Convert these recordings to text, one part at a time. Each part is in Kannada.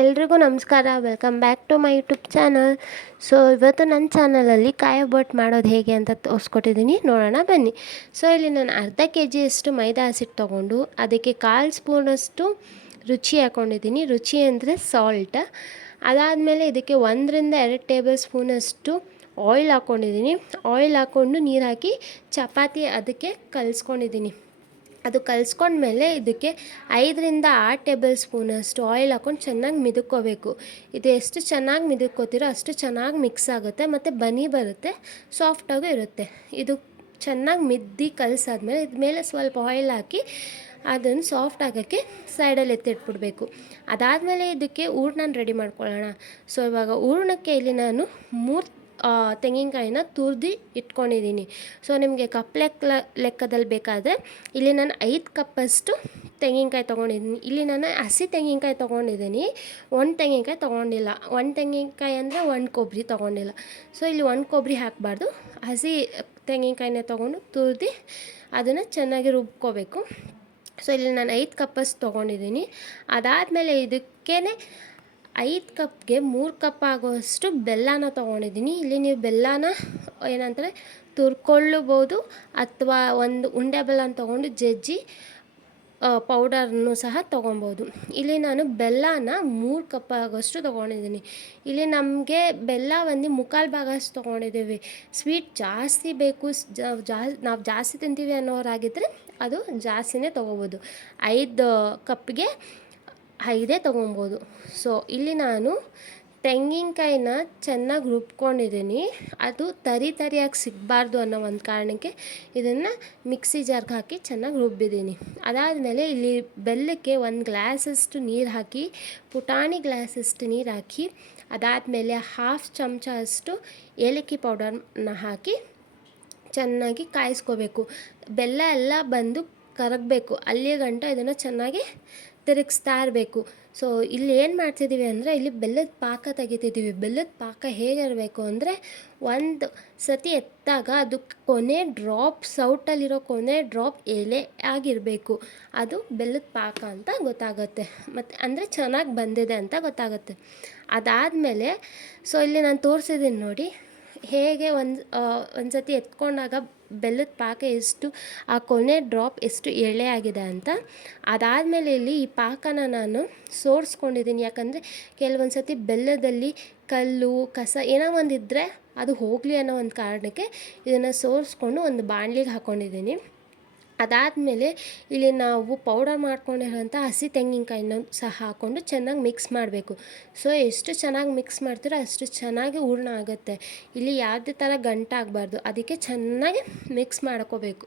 ಎಲ್ರಿಗೂ ನಮಸ್ಕಾರ. Welcome back to my YouTube channel so ಇವತ್ತು ನನ್ನ ಚಾನಲಲ್ಲಿ ಕಾಯಿ ಬೋಟ್ ಮಾಡೋದು ಹೇಗೆ ಅಂತ ತೋರಿಸ್ಕೊಟ್ಟಿದ್ದೀನಿ ನೋಡೋಣ, ಬನ್ನಿ. ಸೊ ಇಲ್ಲಿ ನಾನು ಅರ್ಧ ಕೆ ಜಿಯಷ್ಟು ಮೈದಾ ಹಸಿಟ್ಟು ತೊಗೊಂಡು, ಅದಕ್ಕೆ ಕಾಲು ಸ್ಪೂನಷ್ಟು ರುಚಿ ಹಾಕ್ಕೊಂಡಿದ್ದೀನಿ ರುಚಿ ಅಂದರೆ ಸಾಲ್ಟ್ ಅದಾದಮೇಲೆ ಇದಕ್ಕೆ ಒಂದರಿಂದ ಎರಡು ಟೇಬಲ್ ಸ್ಪೂನಷ್ಟು ಆಯಿಲ್ ಹಾಕ್ಕೊಂಡಿದ್ದೀನಿ ಆಯಿಲ್ ಹಾಕ್ಕೊಂಡು ನೀರು ಹಾಕಿ ಚಪಾತಿ ಅದಕ್ಕೆ ಕಲಿಸ್ಕೊಂಡಿದ್ದೀನಿ ಅದು ಕಲಿಸ್ಕೊಂಡ್ಮೇಲೆ ಇದಕ್ಕೆ ಐದರಿಂದ ಆರು ಟೇಬಲ್ ಸ್ಪೂನಷ್ಟು ಆಯಿಲ್ ಹಾಕ್ಕೊಂಡು ಚೆನ್ನಾಗಿ ಮಿದುಕೋಬೇಕು ಇದು ಎಷ್ಟು ಚೆನ್ನಾಗಿ ಮಿದುಕೋತೀರೋ ಅಷ್ಟು ಚೆನ್ನಾಗಿ ಮಿಕ್ಸ್ ಆಗುತ್ತೆ ಮತ್ತು ಬನಿ ಬರುತ್ತೆ ಸಾಫ್ಟಾಗೂ ಇರುತ್ತೆ. ಇದು ಚೆನ್ನಾಗಿ ಮಿದ್ದಿ ಕಲಸಾದ್ಮೇಲೆ ಇದ ಮೇಲೆ ಸ್ವಲ್ಪ ಆಯಿಲ್ ಹಾಕಿ ಅದನ್ನು ಸಾಫ್ಟ್ ಆಗೋಕ್ಕೆ ಸೈಡಲ್ಲಿ ಎತ್ತಿಟ್ಬಿಡ್ಬೇಕು. ಅದಾದಮೇಲೆ ಇದಕ್ಕೆ ಹೂರ್ಣನ ರೆಡಿ ಮಾಡ್ಕೊಳ್ಳೋಣ. ಸೊ ಇವಾಗ ಹೂರ್ಣಕ್ಕೆ ಇಲ್ಲಿ ನಾನು ಮೂರು ತೆಂಗಿನಕಾಯಿನ ತುರಿದು ಇಟ್ಕೊಂಡಿದ್ದೀನಿ. ಸೊ ನಿಮಗೆ ಕಪ್ ಲೆಕ್ಕ ಲೆಕ್ಕದಲ್ಲಿ ಬೇಕಾದರೆ ಇಲ್ಲಿ ನಾನು ಐದು ಕಪ್ಪಷ್ಟು ತೆಂಗಿನಕಾಯಿ ತೊಗೊಂಡಿದ್ದೀನಿ. ಇಲ್ಲಿ ನಾನು ಹಸಿ ತೆಂಗಿನಕಾಯಿ ತೊಗೊಂಡಿದ್ದೀನಿ. ಒಂದು ತೆಂಗಿನಕಾಯಿ ತೊಗೊಂಡಿಲ್ಲ. ಒಂದು ತೆಂಗಿನಕಾಯಿ ಅಂದರೆ ಒಂದು ಕೊಬ್ಬರಿ ತೊಗೊಂಡಿಲ್ಲ. ಸೊ ಇಲ್ಲಿ ಒಂದು ಕೊಬ್ಬರಿ ಹಾಕಬಾರ್ದು. ಹಸಿ ತೆಂಗಿನಕಾಯಿನೇ ತೊಗೊಂಡು ತುರಿದು ಅದನ್ನು ಚೆನ್ನಾಗಿ ರುಬ್ಕೋಬೇಕು. ಸೊ ಇಲ್ಲಿ ನಾನು ಐದು ಕಪ್ಪಷ್ಟು ತೊಗೊಂಡಿದ್ದೀನಿ. ಅದಾದಮೇಲೆ ಇದಕ್ಕೇ ಐದು ಕಪ್ಗೆ ಮೂರು ಕಪ್ ಆಗೋಷ್ಟು ಬೆಲ್ಲನ ತೊಗೊಂಡಿದ್ದೀನಿ. ಇಲ್ಲಿ ನೀವು ಬೆಲ್ಲನ ಏನಂತಾರೆ ತುರ್ಕೊಳ್ಳಬೋದು ಅಥವಾ ಒಂದು ಉಂಡೆ ಬೆಲ್ಲನ ತೊಗೊಂಡು ಜಜ್ಜಿ ಪೌಡರ್ನು ಸಹ ತೊಗೊಬೋದು. ಇಲ್ಲಿ ನಾನು ಬೆಲ್ಲನ ಮೂರು ಕಪ್ ಆಗೋಷ್ಟು ತೊಗೊಂಡಿದ್ದೀನಿ. ಇಲ್ಲಿ ನಮಗೆ ಬೆಲ್ಲ ಒಂದು ಮುಕ್ಕಾಲು ಭಾಗ ಅಷ್ಟು ತೊಗೊಂಡಿದ್ದೀವಿ. ಸ್ವೀಟ್ ಜಾಸ್ತಿ ಬೇಕು ಜಾ ನಾವು ಜಾಸ್ತಿ ತಿಂತೀವಿ ಅನ್ನೋರಾಗಿದ್ದರೆ ಅದು ಜಾಸ್ತಿನೇ ತೊಗೋಬೋದು. ಐದು ಕಪ್ಗೆ ಐದೇ ತೊಗೊಬೋದು. ಸೊ ಇಲ್ಲಿ ನಾನು ತೆಂಗಿನಕಾಯಿನ ಚೆನ್ನಾಗಿ ರುಬ್ಕೊಂಡಿದ್ದೀನಿ. ಅದು ತರಿ ತರಿಯಾಗಿ ಸಿಗಬಾರ್ದು ಅನ್ನೋ ಒಂದು ಕಾರಣಕ್ಕೆ ಇದನ್ನು ಮಿಕ್ಸಿ ಜಾರ್ಗೆ ಹಾಕಿ ಚೆನ್ನಾಗಿ ರುಬ್ಬಿದ್ದೀನಿ. ಅದಾದಮೇಲೆ ಇಲ್ಲಿ ಬೆಲ್ಲಕ್ಕೆ ಒಂದು ಗ್ಲಾಸಷ್ಟು ನೀರು ಹಾಕಿ, ಪುಟಾಣಿ ಗ್ಲಾಸಷ್ಟು ನೀರು ಹಾಕಿ ಅದಾದಮೇಲೆ ಹಾಫ್ ಚಮಚ ಅಷ್ಟು ಏಲಕ್ಕಿ ಪೌಡರ್ನ ಹಾಕಿ ಚೆನ್ನಾಗಿ ಕಾಯಿಸ್ಕೋಬೇಕು. ಬೆಲ್ಲ ಎಲ್ಲ ಬಂದು ಕರಗಬೇಕು. ಅಲ್ಲಿಯ ಗಂಟ ಇದನ್ನು ಚೆನ್ನಾಗಿ ತಿರುಗಿಸ್ತಾ ಇರಬೇಕು ಸೊ, ಇಲ್ಲಿ ಏನು ಮಾಡ್ತಿದ್ದೀವಿ ಅಂದರೆ, ಇಲ್ಲಿ ಬೆಲ್ಲದ ಪಾಕ ತೆಗಿತಿದ್ದೀವಿ ಬೆಲ್ಲದ ಪಾಕ ಹೇಗಿರಬೇಕು ಅಂದರೆ, ಒಂದು ಸತಿ ಎತ್ತಾಗ ಅದು ಕೊನೆ ಡ್ರಾಪ್ ಸೌಟಲ್ಲಿರೋ ಕೊನೆ ಡ್ರಾಪ್ ಎಲೆ ಆಗಿರಬೇಕು. ಅದು ಬೆಲ್ಲದ ಪಾಕ ಅಂತ ಗೊತ್ತಾಗುತ್ತೆ. ಮತ್ತು ಅಂದರೆ ಚೆನ್ನಾಗಿ ಬಂದಿದೆ ಅಂತ ಗೊತ್ತಾಗುತ್ತೆ. ಅದಾದಮೇಲೆ, ಸೊ, ಇಲ್ಲಿ ನಾನು ತೋರಿಸಿದ್ದೀನಿ ನೋಡಿ. ಹೇಗೆ ಒಂದು ಒಂದು ಸತಿ ಎತ್ಕೊಂಡಾಗ ಬೆಲ್ಲದ ಪಾಕ ಎಷ್ಟು, ಆ ಕೊನೆ ಡ್ರಾಪ್ ಎಷ್ಟು ಎಳೆ ಆಗಿದೆ ಅಂತ. ಅದಾದಮೇಲೆ ಇಲ್ಲಿ ಈ ಪಾಕನ ನಾನು ಸೋರಿಸ್ಕೊಂಡಿದ್ದೀನಿ ಯಾಕಂದರೆ ಕೆಲವೊಂದು ಸತಿ ಬೆಲ್ಲದಲ್ಲಿ ಕಲ್ಲು, ಕಸ ಏನೋ ಒಂದು ಇದ್ದರೆ ಅದು ಹೋಗಲಿ ಅನ್ನೋ ಒಂದು ಕಾರಣಕ್ಕೆ ಇದನ್ನು ಸೋರಿಸ್ಕೊಂಡು ಒಂದು ಬಾಣಲಿಗೆ ಹಾಕ್ಕೊಂಡಿದ್ದೀನಿ ಅದಾದಮೇಲೆ ಇಲ್ಲಿ ನಾವು ಪೌಡರ್ ಮಾಡ್ಕೊಂಡಿರೋಂಥ ಹಸಿ ತೆಂಗಿನಕಾಯಿನ ಸಹ ಹಾಕ್ಕೊಂಡು ಚೆನ್ನಾಗಿ ಮಿಕ್ಸ್ ಮಾಡಬೇಕು. ಸೊ ಎಷ್ಟು ಚೆನ್ನಾಗಿ ಮಿಕ್ಸ್ ಮಾಡ್ತೀರೋ ಅಷ್ಟು ಚೆನ್ನಾಗಿ ಹೂರ್ಣ ಆಗುತ್ತೆ. ಇಲ್ಲಿ ಯಾವುದೇ ಥರ ಗಂಟಾಗಬಾರ್ದು ಅದಕ್ಕೆ ಚೆನ್ನಾಗಿ ಮಿಕ್ಸ್ ಮಾಡ್ಕೋಬೇಕು.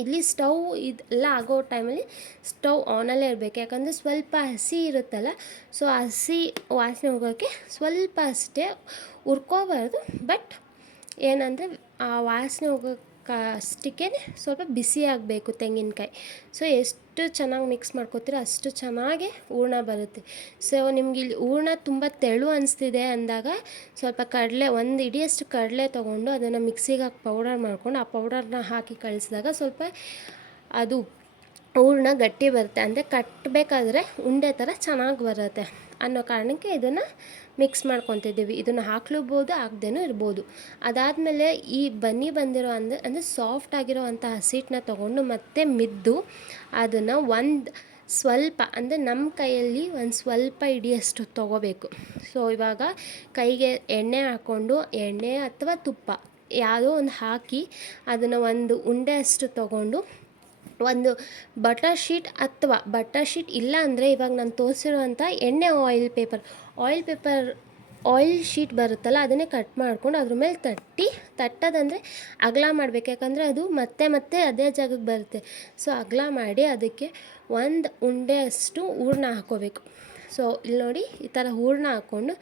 ಇಲ್ಲಿ ಸ್ಟವ್ ಇದೆಲ್ಲ ಆಗೋ ಟೈಮಲ್ಲಿ ಸ್ಟವ್ ಆನಲ್ಲೇ ಇರಬೇಕು. ಯಾಕಂದರೆ ಸ್ವಲ್ಪ ಹಸಿ ಇರುತ್ತಲ್ಲ ಸೊ ಹಸಿ ವಾಸನೆ ಹೋಗೋಕ್ಕೆ ಸ್ವಲ್ಪ ಅಷ್ಟೇ ಹುರ್ಕೋಬಾರ್ದು. ಬಟ್ ಏನಂದರೆ ಆ ವಾಸನೆ ಹೋಗೋಕ್ಕೆ ಅಷ್ಟಕ್ಕೆ ಸ್ವಲ್ಪ ಬಿಸಿ ಆಗಬೇಕು ತೆಂಗಿನಕಾಯಿ. ಸೊ ಎಷ್ಟು ಚೆನ್ನಾಗಿ ಮಿಕ್ಸ್ ಮಾಡ್ಕೋತೀರೋ ಅಷ್ಟು ಚೆನ್ನಾಗಿ ಹೂರ್ಣ ಬರುತ್ತೆ. ಸೊ ನಿಮ್ಗೆ ಇಲ್ಲಿ ಹೂರ್ಣ ತುಂಬ ತೆಳು ಅನಿಸ್ತಿದೆ ಅಂದಾಗ ಸ್ವಲ್ಪ ಕಡಲೆ, ಒಂದು ಇಡಿಯಷ್ಟು ಕಡಲೆ ತೊಗೊಂಡು ಅದನ್ನು ಮಿಕ್ಸಿಗೆ ಹಾಕಿ ಪೌಡರ್ ಮಾಡ್ಕೊಂಡು ಆ ಪೌಡರ್ನ ಹಾಕಿ ಕಳಿಸಿದಾಗ ಸ್ವಲ್ಪ ಅದು ಹೂರ್ಣ ಗಟ್ಟಿ ಬರುತ್ತೆ. ಅಂದರೆ ಕಟ್ಟಬೇಕಾದ್ರೆ ಉಂಡೆ ಥರ ಚೆನ್ನಾಗಿ ಬರುತ್ತೆ ಅನ್ನೋ ಕಾರಣಕ್ಕೆ ಇದನ್ನು ಮಿಕ್ಸ್ ಮಾಡ್ಕೊತಿದ್ದೀವಿ. ಇದನ್ನು ಹಾಕ್ಲೂಬೋದು, ಹಾಕ್ದೇನೂ ಇರ್ಬೋದು. ಅದಾದಮೇಲೆ ಈ ಬನ್ನಿ ಬಂದಿರೋ ಅಂದರೆ ಅಂದರೆ ಸಾಫ್ಟ್ ಆಗಿರೋ ಅಂಥ ಹಸಿಟ್ಟನ್ನ ತೊಗೊಂಡು ಮತ್ತೆ ಮಿದ್ದು ಅದನ್ನು ಒಂದು ಸ್ವಲ್ಪ, ಅಂದರೆ ನಮ್ಮ ಕೈಯಲ್ಲಿ ಒಂದು ಸ್ವಲ್ಪ ಹಿಡಿಯಷ್ಟು ತೊಗೋಬೇಕು. ಸೊ ಇವಾಗ ಕೈಗೆ ಎಣ್ಣೆ ಹಾಕ್ಕೊಂಡು ಎಣ್ಣೆ ಅಥವಾ ತುಪ್ಪ ಯಾವುದೋ ಒಂದು ಹಾಕಿ ಅದನ್ನು ಒಂದು ಉಂಡೆ ಅಷ್ಟು ತೊಗೊಂಡು ಒಂದು ಬಟರ್ ಶೀಟ್ ಅಥವಾ ಬಟರ್ ಶೀಟ್ ಇಲ್ಲ ಅಂದರೆ ಇವಾಗ ನಾನು ತೋರಿಸಿರುವಂಥ ಎಣ್ಣೆ oil paper oil paper oil sheet ಬರುತ್ತಲ್ಲ, ಅದನ್ನೇ ಕಟ್ ಮಾಡ್ಕೊಂಡು ಅದ್ರ ಮೇಲೆ ತಟ್ಟಿ, ತಟ್ಟೋದಂದರೆ ಅಗಲ ಮಾಡಬೇಕು. ಯಾಕಂದರೆ ಅದು ಮತ್ತೆ ಮತ್ತೆ ಅದೇ ಜಾಗಕ್ಕೆ ಬರುತ್ತೆ. ಸೊ ಅಗಲ ಮಾಡಿ ಅದಕ್ಕೆ ಒಂದು ಉಂಡೆ ಅಷ್ಟು ಹೂರ್ಣ ಹಾಕೋಬೇಕು. ಸೊ ಇಲ್ಲಿ ನೋಡಿ, ಈ ಥರ ಹೂರಣ ಹಾಕ್ಕೊಂಡು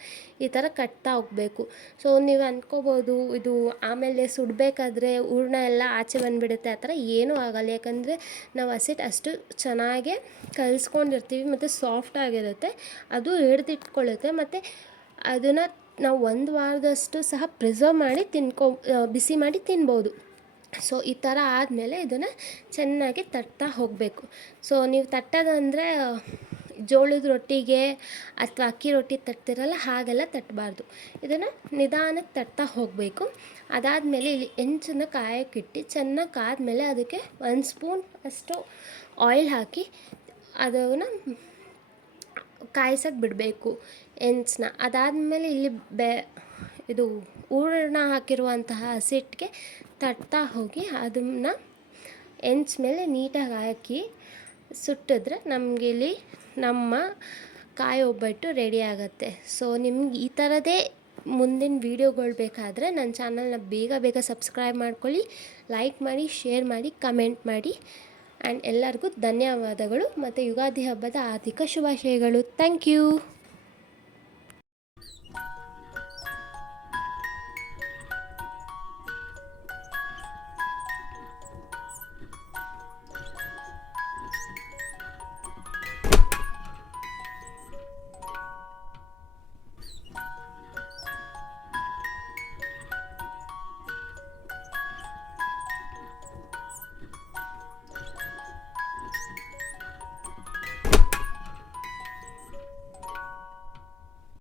ಈ ಥರ ಕಟ್ತಾ ಹೋಗಬೇಕು. ಸೊ ನೀವು ಅಂದ್ಕೋಬೋದು ಇದು ಆಮೇಲೆ ಸುಡಬೇಕಾದ್ರೆ ಹೂರ್ಣ ಎಲ್ಲ ಆಚೆ ಬಂದುಬಿಡುತ್ತೆ. ಆ ಥರ ಏನೂ ಆಗಲ್ಲ. ಯಾಕಂದರೆ ನಾವು ಹಸಿಟ್ಟು ಅಷ್ಟು ಚೆನ್ನಾಗೆ ಕಲಿಸ್ಕೊಂಡಿರ್ತೀವಿ, ಮತ್ತು ಸಾಫ್ಟಾಗಿರುತ್ತೆ ಅದು ಹಿಡ್ದಿಟ್ಕೊಳ್ಳುತ್ತೆ. ಮತ್ತು ಅದನ್ನು ನಾವು ಒಂದು ವಾರದಷ್ಟು ಸಹ ಪ್ರಿಸರ್ವ್ ಮಾಡಿ ತಿನ್ಕೊ ಬಿಸಿ ಮಾಡಿ ತಿನ್ಬೋದು. ಸೊ ಈ ಥರ ಆದಮೇಲೆ ಇದನ್ನು ಚೆನ್ನಾಗಿ ತಟ್ತಾ ಹೋಗಬೇಕು. ಸೊ ನೀವು ತಟ್ಟೋದಂದರೆ ಜೋಳದ ರೊಟ್ಟಿಗೆ ಅಥವಾ ಅಕ್ಕಿ ರೊಟ್ಟಿ ತಟ್ತಿರಲ್ಲ, ಹಾಗೆಲ್ಲ ತಟ್ಟಬಾರ್ದು ಇದನ್ನು ನಿಧಾನಕ್ಕೆ ತಟ್ತಾ ಹೋಗಬೇಕು. ಅದಾದಮೇಲೆ ಇಲ್ಲಿ ಹೆಂಚನ್ನ ಕಾಯಕ್ಕಿಟ್ಟು ಚೆನ್ನಾಗಿ ಕಾದ್ಮೇಲೆ ಅದಕ್ಕೆ ಒಂದು ಸ್ಪೂನ್ ಅಷ್ಟು ಆಯಿಲ್ ಹಾಕಿ ಅದನ್ನು ಕಾಯ್ಸಕ್ಕೆ ಬಿಡಬೇಕು ಹೆಂಚನ್ನ ಅದಾದಮೇಲೆ ಇಲ್ಲಿ ಬೆ, ಇದು ಹೂರಣ ಹಾಕಿರುವಂತಹ ಹಸಿಟ್ಟಿಗೆ ತಟ್ತಾ ಹೋಗಿ ಅದನ್ನು ಹೆಂಚ್ ಮೇಲೆ ನೀಟಾಗಿ ಹಾಕಿ ಸುಟ್ಟಿದ್ರೆ ಇಲ್ಲಿ ನಮ್ಮ ಕಾಯಿ ಒಬ್ಬಟ್ಟು ರೆಡಿ ಆಗುತ್ತೆ. ಸೊ ನಿಮ್ಗೆ ಈ ಥರದೇ ಮುಂದಿನ ವೀಡಿಯೋಗಳು ಬೇಕಾದರೆ ನನ್ನ ಚಾನಲ್ನ ಬೇಗ ಬೇಗ ಸಬ್ಸ್ಕ್ರೈಬ್ ಮಾಡ್ಕೊಳ್ಳಿ ಲೈಕ್ ಮಾಡಿ ಶೇರ್ ಮಾಡಿ ಕಮೆಂಟ್ ಮಾಡಿ. ಆ್ಯಂಡ್ ಎಲ್ಲರಿಗೂ ಧನ್ಯವಾದಗಳು. ಮತ್ತು ಯುಗಾದಿ ಹಬ್ಬದ ಆರ್ಥಿಕ ಶುಭಾಶಯಗಳು. Thank you